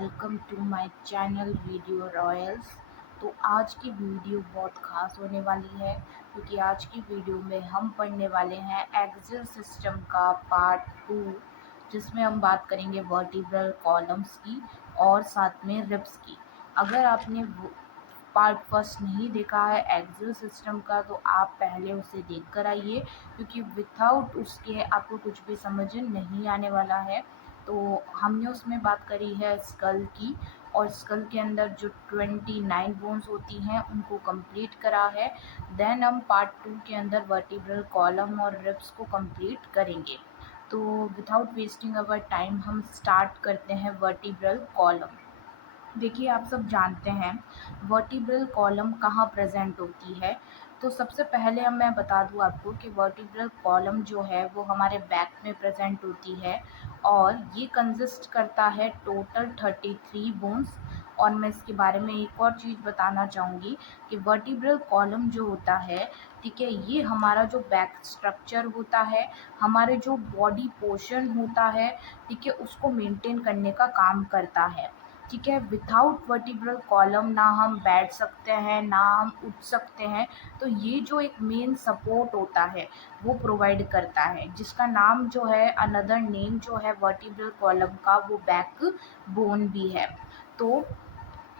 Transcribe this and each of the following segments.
Welcome to my channel Video Royals. तो आज की वीडियो बहुत ख़ास होने वाली है क्योंकि आज की वीडियो में हम पढ़ने वाले हैं एक्सेल सिस्टम का पार्ट 2, जिसमें हम बात करेंगे वर्टिब्रल कॉलम्स की और साथ में रिब्स की। अगर आपने पार्ट फर्स्ट नहीं देखा है एक्सेल सिस्टम का तो आप पहले उसे देख कर आइए, क्योंकि विथआउट उसके आपको कुछ भी समझ नहीं आने वाला है। तो हमने उसमें बात करी है स्कल की, और स्कल के अंदर जो 29 बोन्स होती हैं उनको कंप्लीट करा है। देन हम पार्ट 2 के अंदर वर्टिब्रल कॉलम और रिब्स को कंप्लीट करेंगे। तो विदाउट वेस्टिंग अवर टाइम हम स्टार्ट करते हैं वर्टिब्रल कॉलम। देखिए, आप सब जानते हैं वर्टिब्रल कॉलम कहाँ प्रेजेंट होती है। तो सबसे पहले मैं बता दूं आपको कि वर्टिब्रल कॉलम जो है वो हमारे बैक में प्रेजेंट होती है, और ये कंसिस्ट करता है टोटल 33 बोन्स। और मैं इसके बारे में एक और चीज़ बताना चाहूँगी कि वर्टिब्रल कॉलम जो होता है, ठीक है, ये हमारा जो बैक स्ट्रक्चर होता है, हमारे जो बॉडी पोर्शन होता है, ठीक है, उसको मेंटेन करने का काम करता है। ठीक है, विदाउट वर्टिब्रल कॉलम ना हम बैठ सकते हैं ना हम उठ सकते हैं। तो ये जो एक मेन सपोर्ट होता है वो प्रोवाइड करता है, जिसका नाम जो है, अनदर नेम जो है वर्टिब्रल कॉलम का, वो बैक बोन भी है। तो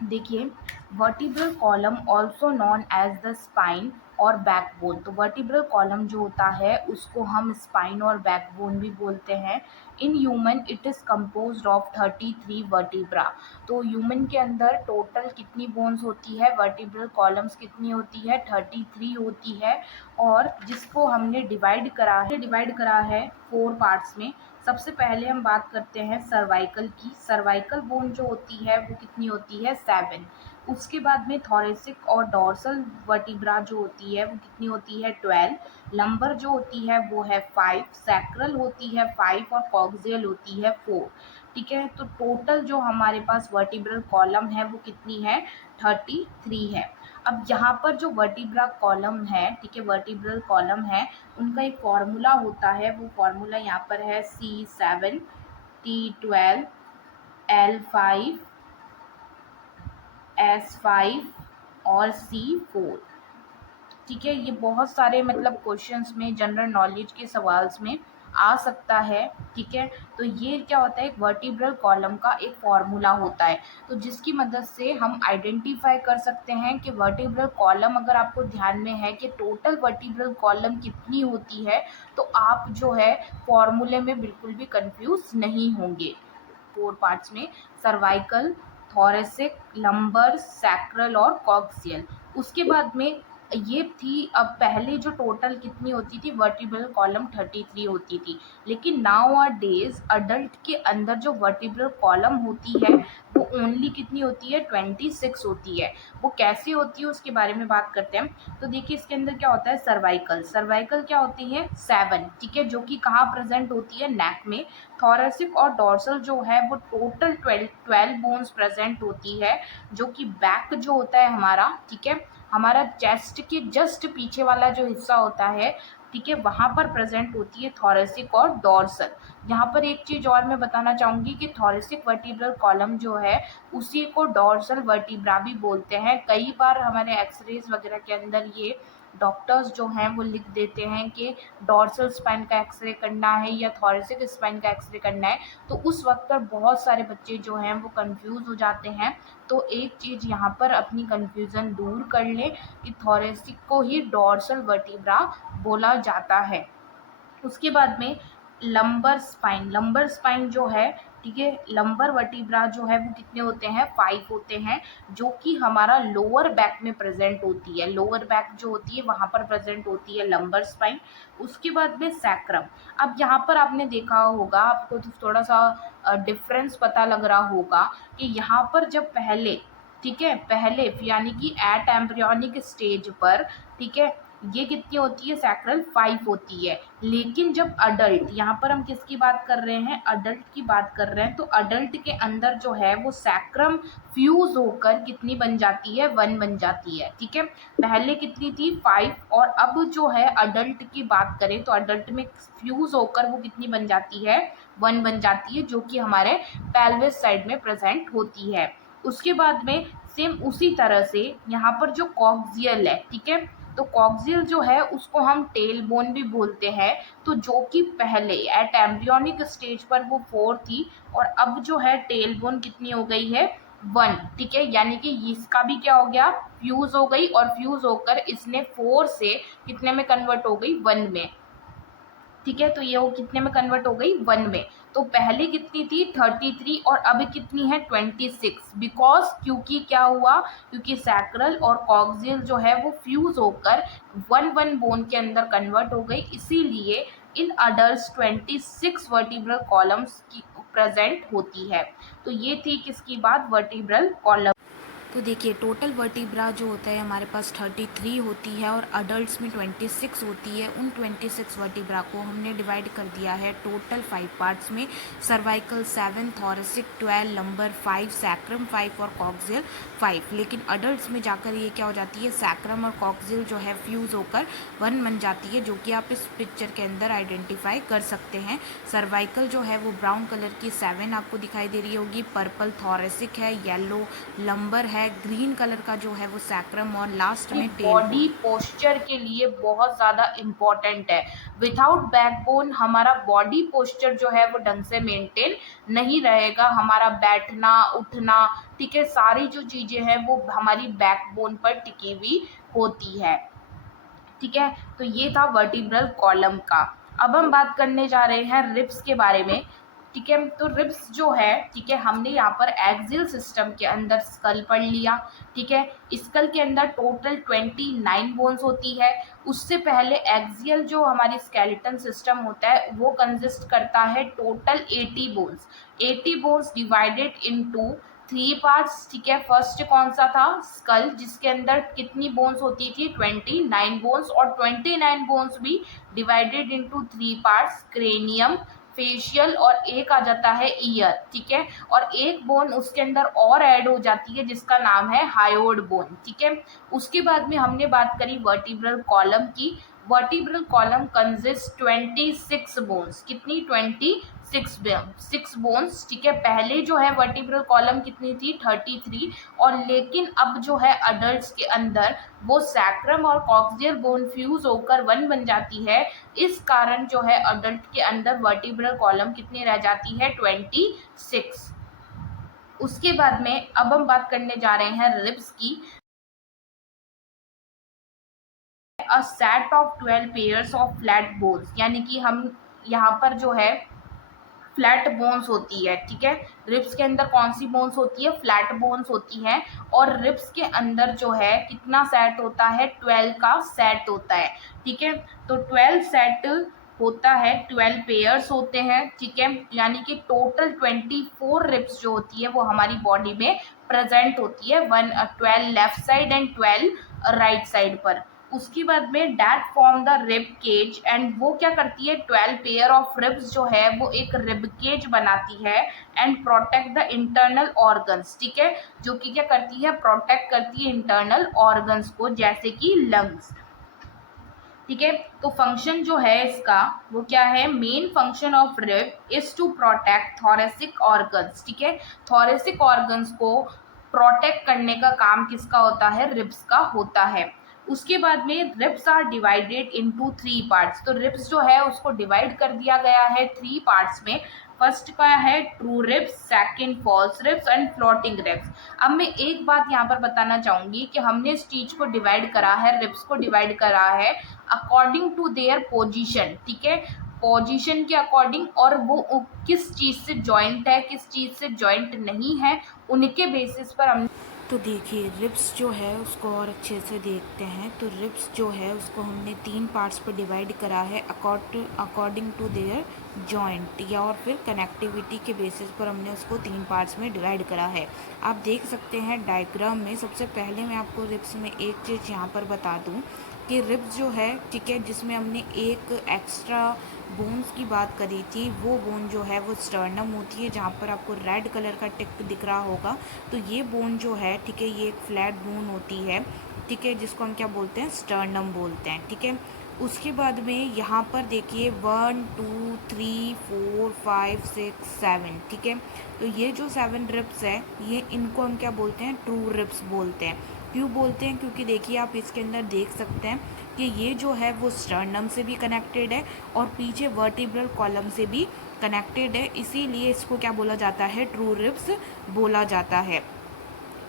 देखिए, vertebral column also known as the spine और बैकबोन। तो वर्टिब्रल कॉलम जो होता है उसको हम स्पाइन और बैकबोन भी बोलते हैं। In human it is composed of 33 vertebra. तो ह्यूमन के अंदर टोटल कितनी बोन्स होती है, वर्टिब्रल कॉलम्स कितनी होती है, 33 होती है। और जिसको हमने डिवाइड करा है 4 पार्ट्स में। सबसे पहले हम बात करते हैं सर्वाइकल की। सर्वाइकल बोन जो होती है वो कितनी होती है, 7। उसके बाद में थोरेसिक और डॉर्सल वर्टिब्रा जो होती है वो कितनी होती है, 12। लंबर जो होती है वो है 5, सैक्रल होती है 5 और कॉक्सियल होती है 4। ठीक है, तो टोटल जो हमारे पास वर्टिब्रल कॉलम है वो कितनी है, 33 है। अब यहाँ पर जो वर्टिब्रा कॉलम है, ठीक है, वर्टिब्रल कॉलम है, उनका एक फॉर्मूला होता है। वो फॉर्मूला यहाँ पर है C7 T12 L5 S5 और C4। ठीक है, ये बहुत सारे मतलब क्वेश्चंस में, जनरल नॉलेज के सवाल्स में आ सकता है। ठीक है, तो ये क्या होता है, एक वर्टिब्रल कॉलम का एक फॉर्मूला होता है, तो जिसकी मदद से हम आइडेंटिफाई कर सकते हैं कि वर्टिब्रल कॉलम, अगर आपको ध्यान में है कि टोटल वर्टिब्रल कॉलम कितनी होती है, तो आप जो है फॉर्मूले में बिल्कुल भी कंफ्यूज नहीं होंगे। 4 पार्ट्स में सर्वाइकल, थोरेसिक, लंबर, सैक्रल और कॉक्सियल। उसके बाद में ये थी, अब पहले जो टोटल कितनी होती थी, वर्टिब्रल कॉलम 33 होती थी। लेकिन नाउ आर डेज अडल्ट के अंदर जो वर्टिब्रल कॉलम होती है वो ओनली कितनी होती है, 26 होती है। वो कैसे होती है उसके बारे में बात करते हैं। तो देखिए, इसके अंदर क्या होता है, सर्वाइकल। सर्वाइकल क्या होती है, 7, ठीक है, जो कि कहाँ प्रेजेंट होती है, नेक में। थोरेसिक और डॉर्सल जो है वो टोटल 12 बोन्स प्रेजेंट होती है, जो कि बैक जो होता है हमारा, ठीक है, हमारा चेस्ट के जस्ट पीछे वाला जो हिस्सा होता है, ठीक है, वहाँ पर प्रेजेंट होती है थोरेसिक और डॉर्सल। यहाँ पर एक चीज़ और मैं बताना चाहूँगी कि थोरेसिक वर्टिब्रल कॉलम जो है उसी को डॉर्सल वर्टिब्रा भी बोलते हैं। कई बार हमारे एक्सरेज वगैरह के अंदर ये डॉक्टर्स जो हैं वो लिख देते हैं कि डॉर्सल स्पाइन का एक्सरे करना है या थोरेसिक स्पाइन का एक्सरे करना है, तो उस वक्त पर बहुत सारे बच्चे जो हैं वो कंफ्यूज हो जाते हैं। तो एक चीज़ यहाँ पर अपनी कंफ्यूजन दूर कर लें कि थोरेसिक को ही डॉर्सल वर्टिब्रा बोला जाता है। उसके बाद में लंबर स्पाइन जो है, ठीक है, लंबर वर्टिब्रा जो है वो कितने होते हैं, 5 होते हैं, जो कि हमारा लोअर बैक में प्रेजेंट होती है। लोअर बैक जो होती है वहाँ पर प्रेजेंट होती है लंबर स्पाइन। उसके बाद में सैक्रम। अब यहाँ पर आपने देखा होगा, आपको तो थोड़ा सा डिफरेंस पता लग रहा होगा कि यहाँ पर जब पहले, ठीक है, पहले यानी कि एट एम्ब्रियोनिक स्टेज पर, ठीक है, ये कितनी होती है सैक्रल 5 होती है। लेकिन जब अडल्ट, यहाँ पर हम किसकी बात कर रहे हैं, अडल्ट की बात कर रहे हैं, तो अडल्ट के अंदर जो है वो सैक्रम फ्यूज होकर कितनी बन जाती है, 1 बन जाती है। ठीक है, पहले कितनी थी 5, और अब जो है अडल्ट की बात करें तो अडल्ट में फ्यूज होकर वो कितनी बन जाती है, 1 बन जाती है, जो कि हमारे पेल्विस साइड में प्रेजेंट होती है। उसके बाद में सेम उसी तरह से यहाँ पर जो कॉक्सियल है, ठीक है, तो कॉक्सियल जो है उसको हम टेल बोन भी बोलते हैं। तो जो कि पहले एट एम्ब्रियोनिक स्टेज पर वो 4 थी, और अब जो है टेल बोन कितनी हो गई है, 1। ठीक है, यानी कि इसका भी क्या हो गया, फ्यूज हो गई, और फ्यूज होकर इसने 4 से कितने में कन्वर्ट हो गई, 1 में। ठीक है, तो ये वो कितने में कन्वर्ट हो गई, 1 में। तो पहले कितनी थी 33, और अब कितनी है 26, बिकॉज क्योंकि क्या हुआ, क्योंकि सैक्रल और कॉक्सियल जो है वो फ्यूज होकर 1 बोन के अंदर कन्वर्ट हो गई, इसीलिए इन अडल्ट 26 वर्टिब्रल कॉलम्स की प्रेजेंट होती है। तो ये थी किसकी बात, वर्टिब्रल कॉलम। तो देखिए टोटल वर्टिब्रा जो होता है हमारे पास 33 होती है और अडल्ट्स में 26 होती है। उन 26 वर्टिब्रा को हमने डिवाइड कर दिया है टोटल 5 पार्ट्स में, सर्वाइकल 7, थॉरेसिक 12, लंबर 5, सैक्रम 5 और कॉक्सियल 5। लेकिन अडल्ट्स में जाकर ये क्या हो जाती है, सैक्रम और कॉक्सियल जो है फ्यूज़ होकर 1 बन जाती है, जो कि आप इस पिक्चर के अंदर आइडेंटिफाई कर सकते हैं। सर्वाइकल जो है वो ब्राउन कलर की 7 आपको दिखाई दे रही होगी, पर्पल थॉरेसिक है, येलो लंबर है, ग्रीन कलर का जो है वो सैक्रम, और लास्ट में टेल। बॉडी पोस्चर के लिए बहुत ज़्यादा इम्पोर्टेंट है। विदाउट बैकबोन हमारा बॉडी पोस्चर जो है वो ढंग से मेंटेन नहीं रहेगा, हमारा बैठना उठना, ठीक है, सारी जो चीज़ें हैं वो हमारी बैकबोन पर टिकी हुई होती है। ठीक है, तो ये था वर्टिब्रल कॉलम का। अब हम बात करने जा रहे हैं रिब्स के बारे में। ठीक है, तो रिब्स जो है, ठीक है, हमने यहाँ पर एक्सियल सिस्टम के अंदर स्कल पढ़ लिया। ठीक है, स्कल के अंदर टोटल 29 बोन्स होती है। उससे पहले एक्सियल जो हमारी स्केलेटन सिस्टम होता है वो कंसिस्ट करता है total 80 bones. 80 bones divided into 3 parts. ठीक है, फर्स्ट कौन सा था, स्कल, जिसके अंदर कितनी बोन्स होती थी, 29 बोन्स, और 29 बोन्स भी divided into 3 parts, cranium, facial, और एक आ जाता है ईयर। ठीक है, और एक बोन उसके अंदर और ऐड हो जाती है जिसका नाम है हायोड बोन। ठीक है, उसके बाद में हमने बात करी वर्टिब्रल कॉलम की। वर्टिब्रल कॉलम कंसिस्ट 26 बोन्स, कितनी, 26 बोन्स। ठीक है, पहले जो है वर्टिब्रल कॉलम कितनी थी, 33, और लेकिन अब जो है अडल्ट्स के अंदर वो सैक्रम और कॉक्सियल बोन फ्यूज होकर 1 बन जाती है। इस कारण जो है अडल्ट के अंदर वर्टिब्रल कॉलम कितनी रह जाती है, 26। उसके बाद में अब हम बात करने जा रहे हैं रिब्स की। A set of 12 pairs of flat bones, यानी कि हम यहाँ पर जो है फ्लैट बोन्स होती है। ठीक है, रिब्स के अंदर कौन सी बोन्स होती है, फ्लैट बोन्स होती है, और रिब्स के अंदर जो है कितना सेट होता है, 12 का सेट होता है। ठीक है, तो 12 सेट होता है, 12 पेयर्स होते हैं। ठीक है, यानी कि टोटल 24 रिब्स जो होती है वो हमारी बॉडी में प्रेजेंट होती है, 12 left side and 12 right side पर। उसके बाद में that form the rib cage, and वो क्या करती है, 12 पेयर ऑफ रिब्स जो है वो एक रिब केज बनाती है, and protect the internal organs. ठीक है, जो कि क्या करती है, प्रोटेक्ट करती है इंटरनल ऑर्गन्स को, जैसे कि लंग्स। ठीक है, तो फंक्शन जो है इसका वो क्या है, main function of rib is to protect thoracic organs. ठीक है, थोरेसिक ऑर्गन्स को प्रोटेक्ट करने का काम किसका होता है, रिब्स का होता है। उसके बाद में ribs are divided into 3 parts, तो रिब्स जो है उसको डिवाइड कर दिया गया है 3 पार्ट्स में। फर्स्ट का है true ribs, second false ribs and floating ribs. अब मैं एक बात यहाँ पर बताना चाहूँगी कि हमने इस चीज़ को डिवाइड करा है, रिब्स को डिवाइड करा है अकॉर्डिंग टू देयर पोजीशन। ठीक है, पोजीशन के अकॉर्डिंग, और वो किस चीज़ से जॉइंट है, किस चीज़ से जॉइंट नहीं है, उनके बेसिस पर हम। तो देखिए रिब्स जो है उसको और अच्छे से देखते हैं। तो रिब्स जो है उसको हमने 3 पार्ट्स पर डिवाइड करा है अकॉर्डिंग टू देयर जॉइंट, या और फिर कनेक्टिविटी के बेसिस पर हमने उसको 3 पार्ट्स में डिवाइड करा है। आप देख सकते हैं डायग्राम में। सबसे पहले मैं आपको रिब्स में एक चीज़ यहाँ पर बता दूँ कि रिब्स जो है, ठीक है, जिसमें हमने एक एक्स्ट्रा बोन्स की बात करी थी, वो बोन जो है वो स्टर्नम होती है, जहाँ पर आपको रेड कलर का टिक दिख रहा होगा। तो ये बोन जो है, ठीक है, ये एक फ्लैट बोन होती है, ठीक है, जिसको हम क्या बोलते हैं, स्टर्नम बोलते हैं, ठीक है। उसके बाद में यहाँ पर देखिए 1 2 3 4 5 6 7, ठीक है। तो ये जो 7 रिब्स है, ये इनको हम क्या बोलते हैं, ट्रू रिब्स बोलते हैं। क्यों बोलते हैं, क्योंकि देखिए आप इसके अंदर देख सकते हैं कि ये जो है वो स्टर्नम से भी कनेक्टेड है और पीछे वर्टिब्रल कॉलम से भी कनेक्टेड है, इसीलिए इसको क्या बोला जाता है, ट्रू रिब्स बोला जाता है,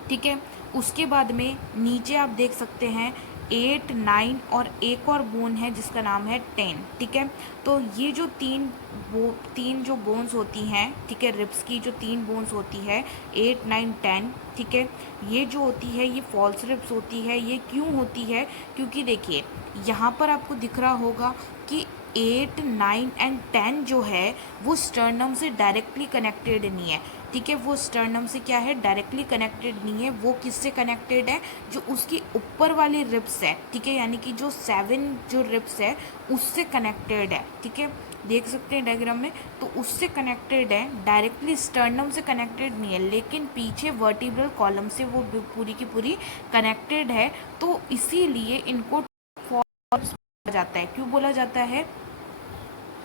ठीक है। उसके बाद में नीचे आप देख सकते हैं 8 9 और एक और बोन है जिसका नाम है 10, ठीक है। तो ये जो तीन जो बोन्स होती हैं, ठीक है, रिब्स की जो 3 बोन्स होती है 8 9 10, ठीक है, ये जो होती है ये फॉल्स रिब्स होती है। ये क्यों होती है, क्योंकि देखिए यहाँ पर आपको दिख रहा होगा कि 8 9 एंड 10 जो है वो स्टर्नम से डायरेक्टली कनेक्टेड नहीं है, ठीक है। वो स्टर्नम से क्या है, डायरेक्टली कनेक्टेड नहीं है। वो किससे कनेक्टेड है, जो उसकी ऊपर वाली रिब्स है, ठीक है, यानी कि जो 7 जो रिब्स है उससे कनेक्टेड है, ठीक है। देख सकते हैं डायग्राम में, तो उससे कनेक्टेड है, डायरेक्टली स्टर्नम से कनेक्टेड नहीं है, लेकिन पीछे वर्टिब्रल कॉलम से वो पूरी की पूरी कनेक्टेड है। तो इसीलिए इनको फॉल्स बोला जाता है। क्यों बोला जाता है,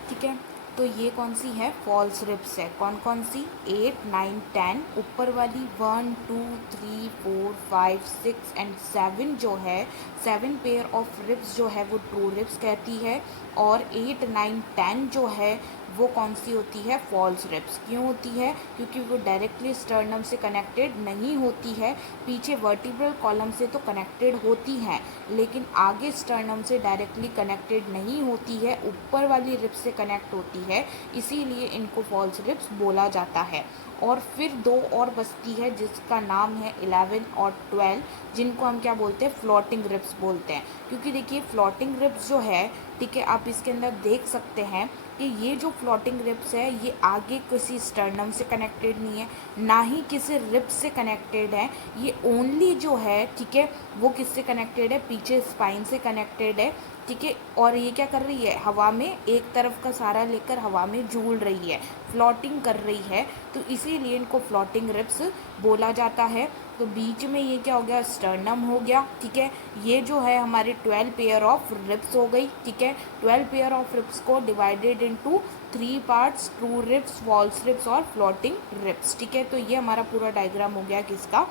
ठीक है। तो ये कौन सी है, फॉल्स रिब्स है। कौन कौन सी, 8 9 10, ऊपर वाली 1 2 3 4 5 6 एंड 7 जो है, 7 पेयर ऑफ रिब्स जो है वो ट्रू रिब्स कहती है। और 8 9 10 जो है वो कौन सी होती है, फॉल्स रिब्स। क्यों होती है, क्योंकि वो डायरेक्टली स्टर्नम से कनेक्टेड नहीं होती है, पीछे वर्टिब्रल कॉलम से तो कनेक्टेड होती हैं, लेकिन आगे स्टर्नम से डायरेक्टली कनेक्टेड नहीं होती है, ऊपर वाली रिब्स से कनेक्ट होती है, इसीलिए इनको फॉल्स रिब्स बोला जाता है। और फिर 2 और बचती है जिसका नाम है 11 और 12, जिनको हम क्या बोलते हैं, फ्लोटिंग रिब्स बोलते हैं। क्योंकि देखिए फ्लोटिंग रिब्स जो है, ठीक है, आप इसके अंदर देख सकते हैं कि ये जो फ्लोटिंग रिब्स है ये आगे किसी स्टर्नम से कनेक्टेड नहीं है, ना ही किसी रिब्स से कनेक्टेड है। ये ओनली जो है, ठीक है, वो किससे कनेक्टेड है, पीछे स्पाइन से कनेक्टेड है, ठीक है। और ये क्या कर रही है, हवा में एक तरफ का सहारा लेकर हवा में झूल रही है, फ्लोटिंग कर रही है, तो इसीलिए इनको फ्लोटिंग रिब्स बोला जाता है। तो बीच में ये क्या हो गया, स्टर्नम हो गया, ठीक है। ये जो है हमारे 12 पेयर ऑफ रिब्स हो गई, ठीक है। 12 पेयर ऑफ रिब्स को divided into 3 parts, true ribs, false ribs और फ्लोटिंग रिब्स, ठीक है। तो ये हमारा पूरा डायग्राम हो गया किसका,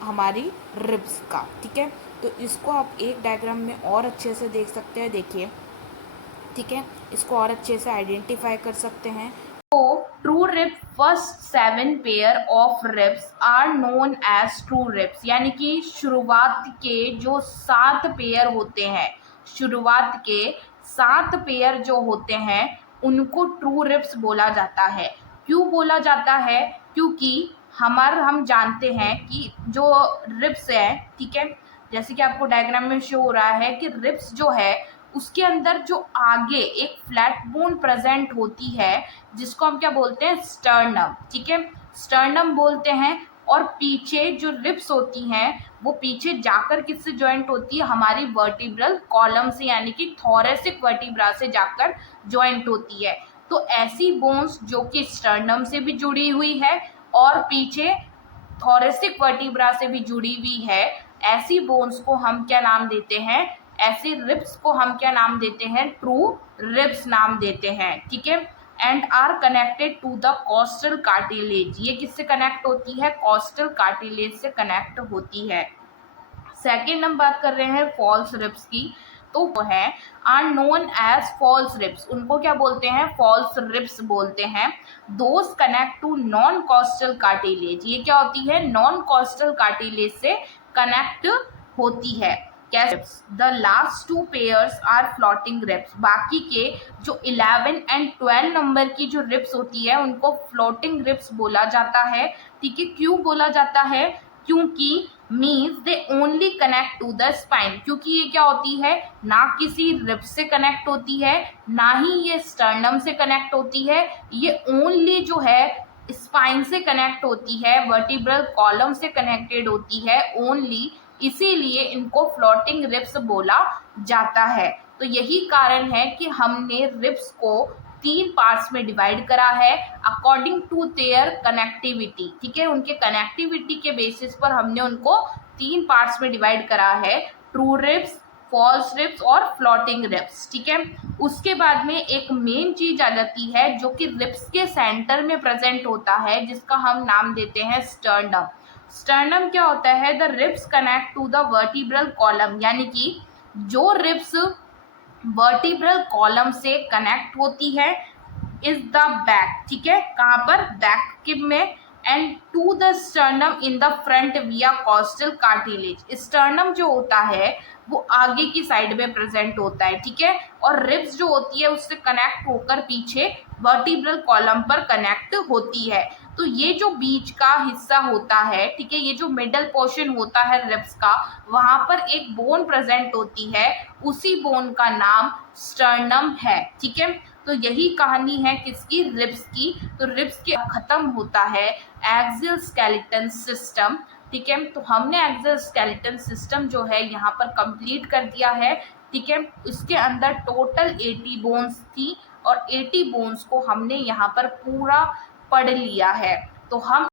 हमारी रिब्स का, ठीक है। तो इसको आप एक डायग्राम में और अच्छे से देख सकते हैं, देखिए, ठीक है, इसको और अच्छे से आइडेंटिफाई कर सकते हैं। तो true ribs first 7 pair of ribs are known as true ribs, यानी कि शुरुआत के जो 7 पेयर होते हैं, शुरुआत के 7 पेयर जो होते हैं उनको ट्रू रिब्स बोला जाता है। क्यों बोला जाता है, क्योंकि हम जानते हैं कि जो रिब्स है, ठीक है, जैसे कि आपको डायग्राम में शो हो रहा है कि रिब्स जो है उसके अंदर जो आगे एक फ्लैट बोन प्रेजेंट होती है जिसको हम क्या बोलते हैं, स्टर्नम, ठीक है, स्टर्नम बोलते हैं। और पीछे जो रिब्स होती हैं वो पीछे जाकर किससे ज्वाइंट होती है, हमारी वर्टिब्रल कॉलम से, यानी कि थोरेसिक वर्टिब्रा से जाकर ज्वाइंट होती है। तो ऐसी बोन्स जो कि स्टर्नम से भी जुड़ी हुई है और पीछे थोरेसिक वर्टिब्रा से भी जुड़ी हुई है, ऐसी बोन्स को हम क्या नाम देते हैं, ऐसी रिब्स को हम क्या नाम देते हैं, ट्रू रिब्स नाम देते हैं, ठीक है। And are connected to the costal cartilage, ये किससे कनेक्ट होती है, कॉस्टल कार्टिलेज से कनेक्ट होती है। सेकेंड हम बात कर रहे हैं फॉल्स रिब्स की, तो वो है are known as false ribs, उनको क्या बोलते हैं, फॉल्स रिब्स बोलते हैं। Those connect to non costal cartilage, ये क्या होती है, नॉन कॉस्टल कार्टिलेज से कनेक्ट होती है। कैसे, the last 2 pairs are floating ribs, बाकी के जो 11 एंड 12 नंबर की जो रिब्स होती है उनको फ्लोटिंग रिब्स बोला जाता है, ठीक है। क्यों बोला जाता है, क्योंकि means they only connect to the spine, क्योंकि ये क्या होती है, ना किसी रिब्स से कनेक्ट होती है, ना ही ये स्टर्नम से कनेक्ट होती है, ये ओनली जो है स्पाइन से कनेक्ट होती है, वर्टिब्रल कॉलम से कनेक्टेड होती है ओनली, इसीलिए इनको फ्लोटिंग रिब्स बोला जाता है। तो यही कारण है कि हमने रिब्स को 3 पार्ट्स में डिवाइड करा है अकॉर्डिंग टू देयर कनेक्टिविटी। ठीक है, उनके कनेक्टिविटी के बेसिस पर हमने उनको 3 पार्ट्स में डिवाइड करा है, ट्रू रिब्स, फॉल्स रिब्स और फ्लोटिंग रिब्स। ठीक है, उसके बाद में एक मेन चीज आ जाती है जो कि रिब्स के सेंटर में प्रेजेंट होता है, जिसका हम नाम देते हैं स्टर्नम। स्टर्नम क्या होता है? The ribs connect to the vertebral column, यानी कि जो रिब्स वर्टिब्रल कॉलम से कनेक्ट होती है इज द बैक। ठीक है, कहाँ पर? बैक में। And to the sternum in the front via costal cartilage. Sternum जो होता है वो आगे की साइड में प्रेजेंट होता है। ठीक है, और रिब्स जो होती है उससे कनेक्ट होकर पीछे वर्टिब्रल कॉलम पर कनेक्ट होती है। तो ये जो बीच का हिस्सा होता है, ठीक है, ये जो मिडल पोर्शन होता है रिब्स का, वहां पर एक बोन प्रेजेंट होती है, उसी बोन का नाम स्टर्नम है। ठीक है, तो यही कहानी है किसकी? रिब्स की। तो रिब्स के खत्म होता है एक्सियल स्केलेटन सिस्टम। ठीक है, तो हमने एक्सियल स्केलेटन सिस्टम जो है यहाँ पर कंप्लीट कर दिया है। ठीक है, इसके अंदर टोटल 80 बोन्स थी और 80 बोन्स को हमने यहाँ पर पूरा पढ़ लिया है। तो हम